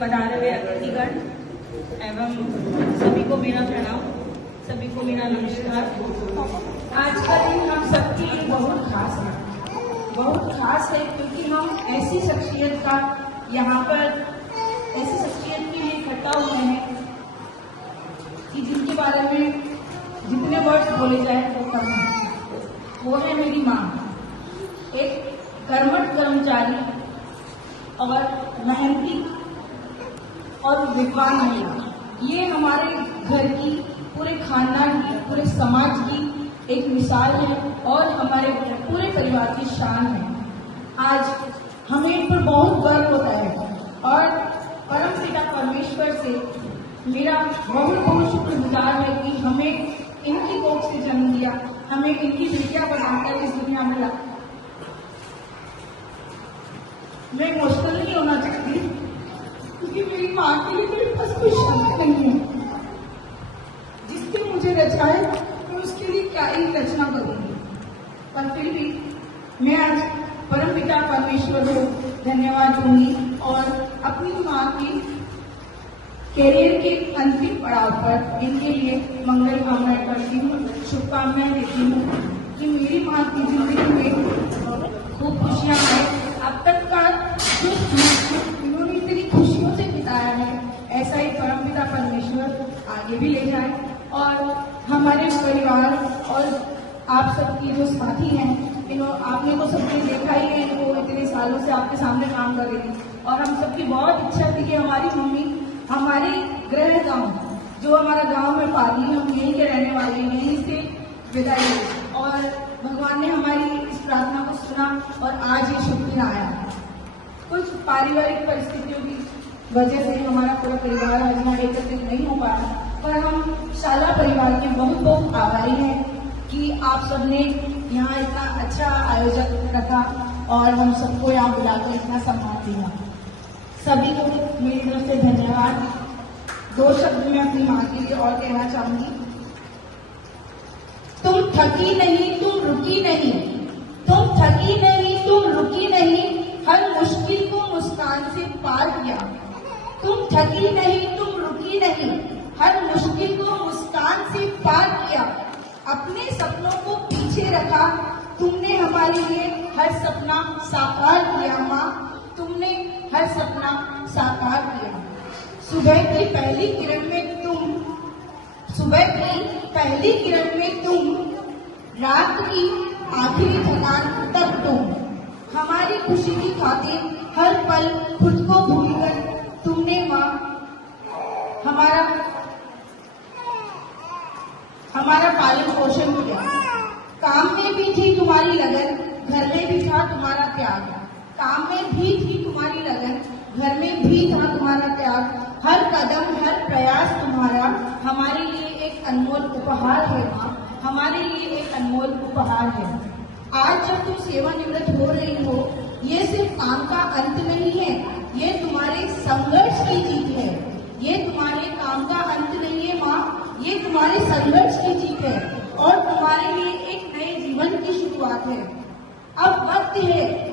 पधारे हुए अतिथिगण एवं सभी को मेरा प्रणाम, सभी को मेरा नमस्कार। आज का दिन हम सबके लिए बहुत खास है क्योंकि हम ऐसी शख्सियत का यहाँ पर ऐसी शख्सियत के लिए इकट्ठा हुए हैं कि जिनके बारे में जितने वर्ड्स बोले जाए वो कम है। वो है मेरी माँ, एक कर्मठ कर्मचारी और मेहनती और विद्वान महिला। ये हमारे घर की, पूरे खानदान की, पूरे समाज की एक मिसाल है और हमारे पूरे परिवार की शान है। आज हमें इन पर बहुत गर्व होता है और परम पिता परमेश्वर से मेरा बहुत शुक्रगुजार है कि हमें इनकी कोख से जन्म दिया, हमें इनकी बेटियां बनाकर इस दुनिया में ला। मैं इमोशनल नहीं होना चाहती क्योंकि मेरी माँ के लिए मेरे पास कोई शब्द नहीं है। जिसने मुझे रचाए मैं उसके लिए क्या ही रचना करूंगी, पर फिर भी मैं आज परम पिता परमेश्वर को धन्यवाद दूंगी और अपनी माँ की कैरियर के अंतिम पड़ाव पर इनके लिए मंगल कामनाएं करती हूँ, शुभकामनाएं देती हूँ कि मेरी माँ की जिंदगी में खूब खुशियाँ आए। अब तक का जो इन्होंने इतनी खुशियों से बिताया है, ऐसा ही परमपिता परमेश्वर आगे भी ले जाए और हमारे परिवार और आप सबकी जो साथी हैं, आपने तो सबने देखा ही है, इनको इतने सालों से आपके सामने काम कर रही थी और हम सबकी बहुत इच्छा थी कि हमारी मम्मी हमारे गृह गांव, जो हमारा गांव में पाली, हम यहीं के रहने वाले, यहीं से विदाई और भगवान ने हमारी इस प्रार्थना को सुना और आज ये शुभ दिन आया। कुछ पारिवारिक परिस्थितियों की वजह से हमारा पूरा परिवार आज यहाँ एकत्रित नहीं हो पाया, पर हम शाला परिवार के बहुत आभारी हैं कि आप सबने यहाँ इतना अच्छा आयोजन रखा और हम सबको यहाँ बुलाकर इतना सम्मान दिया। सभी को मेरी तरफ से धन्यवाद। 2 शब्द मैं अपनी माँ के लिए और कहना चाहूंगी। तुम थकी नहीं, तुम रुकी नहीं, तुम थकी नहीं, तुम रुकी नहीं, हर मुश्किल को मुस्कान से पार किया। तुम थकी नहीं, तुम रुकी नहीं, हर मुश्किल को मुस्कान से पार किया। अपने सपनों को पीछे रखा, तुमने हमारे लिए हर सपना साकार किया। माँ, तुमने हर सपना साकार किया। सुबह की पहली किरण में तुम, रात की आखिरी थकान तक तुम, हमारी खुशी की खातिर हर पल खुद को भूलकर तुमने माँ हमारा पालन पोषण किया। काम में भी थी तुम्हारी लगन, घर में भी था तुम्हारा त्याग। काम में भी थी तुम्हारी लगन, घर में भी था तुम्हारा त्याग। हर कदम, हर प्रयास तुम्हारा हमारे लिए एक अनमोल उपहार है माँ, हमारे लिए एक अनमोल उपहार है। आज जब तुम सेवानिवृत्त हो रही हो, ये सिर्फ काम का अंत नहीं है, ये तुम्हारे संघर्ष की जीत है। ये तुम्हारे काम का अंत नहीं है माँ, ये तुम्हारे संघर्ष की जीत है और तुम्हारे लिए एक नए जीवन की शुरुआत है। अब वक्त है